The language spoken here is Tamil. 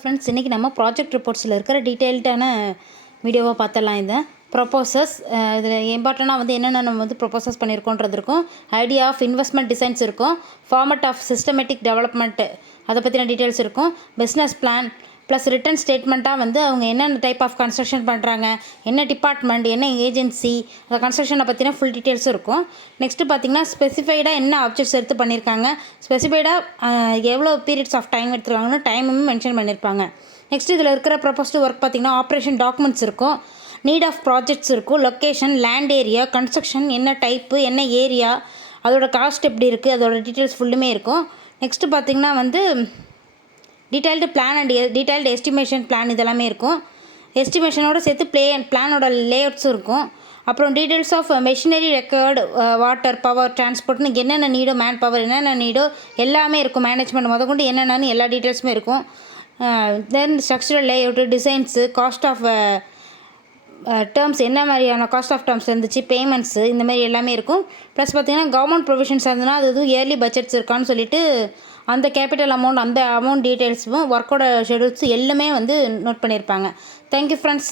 ஃப்ரெண்ட்ஸ், இன்றைக்கி நம்ம ப்ராஜெக்ட் ரிப்போர்ட்ஸில் இருக்கிற டீட்டெயில்டான வீடியோவாக பார்த்தலாம். இந்த ப்ரொப்போசஸ் இதில் இம்பார்ட்டண்ட்டாக வந்து என்னென்ன நம்ம வந்து ப்ரொப்போசஸ் பண்ணியிருக்கோன்றது இருக்கும். ஐடியா ஆஃப் இன்வெஸ்ட்மெண்ட் டிசைன்ஸ் இருக்கும். ஃபார்மட் ஆஃப் சிஸ்டமேட்டிக் டெவலப்மெண்ட்டு அதை பற்றின டீட்டெயில்ஸ் இருக்கும். பிஸ்னஸ் பிளான் ப்ளஸ் ரிட்டன் ஸ்டேட்மெண்ட்டாக வந்து அவங்க என்னென்ன டைப் ஆஃப் கன்ஸ்ட்ரக்ஷன் பண்ணுறாங்க, என்ன டிபார்ட்மெண்ட், என்ன ஏஜென்சி, அந்த கன்ஸ்ட்ரக்ஷனை பற்றின ஃபுல் டீட்டெயில்ஸும் இருக்கும். நெக்ஸ்ட்டு பார்த்திங்கன்னா ஸ்பெசிஃபைடாக என்ன ஆப்ஜெக்ட்ஸ் எடுத்து பண்ணியிருக்காங்க, ஸ்பெசிஃபைடாக எவ்வளோ பீரியட்ஸ் ஆஃப் டைம் எடுத்துருக்காங்கன்னு டைமும் மென்ஷன் பண்ணியிருப்பாங்க. நெக்ஸ்ட் இதில் இருக்கிற ப்ரொபோஸ்டு ஒர்க் பார்த்திங்கன்னா ஆப்ரேஷன் டாக்குமெண்ட்ஸ் இருக்கும். நீட் ஆஃப் ப்ராஜெக்ட்ஸ் இருக்கும். லொக்கேஷன், லேண்ட் ஏரியா, கன்ஸ்ட்ரக்ஷன் என்ன டைப்பு, என்ன ஏரியா, அதோட காஸ்ட் எப்படி இருக்குது, அதோட டீட்டெயில்ஸ் ஃபுல்லுமே இருக்கும். நெக்ஸ்ட்டு பார்த்திங்கன்னா வந்து detailed plan and detailed estimation plan இதெல்லாமே இருக்கும். எஸ்டிமேஷனோடு சேர்த்து பிளானோட லேஅவுட்ஸும் இருக்கும். அப்புறம் details of machinery record, water, power, டிரான்ஸ்போர்ட்னு என்னென்ன நீடோ, மேன் பவர் என்னென்ன நீடோ எல்லாமே இருக்கும். மேனேஜ்மெண்ட் முதற்கொண்டு என்னென்னு எல்லா டீட்டெயில்ஸுமே இருக்கும். Then structural layout, designs, cost of terms, என்ன மாதிரியான காஸ்ட் ஆஃப் டேர்ம்ஸ் இருந்துச்சு, பேமெண்ட்ஸு, இந்த மாதிரி எல்லாமே இருக்கும். ப்ளஸ் பார்த்திங்கன்னா கவர்மெண்ட் ப்ரொவிஷன்ஸ் இருந்ததுன்னா அது எதுவும் இயர்லி பட்ஜெட்ஸ் இருக்கான்னு சொல்லிட்டு அந்த கேபிட்டல் அமௌண்ட், அந்த அமௌண்ட் டீட்டெயில்ஸும் ஒர்க்கோட ஷெடியூல்ஸும் எல்லாமே வந்து நோட் பண்ணியிருப்பாங்க. Thank you friends.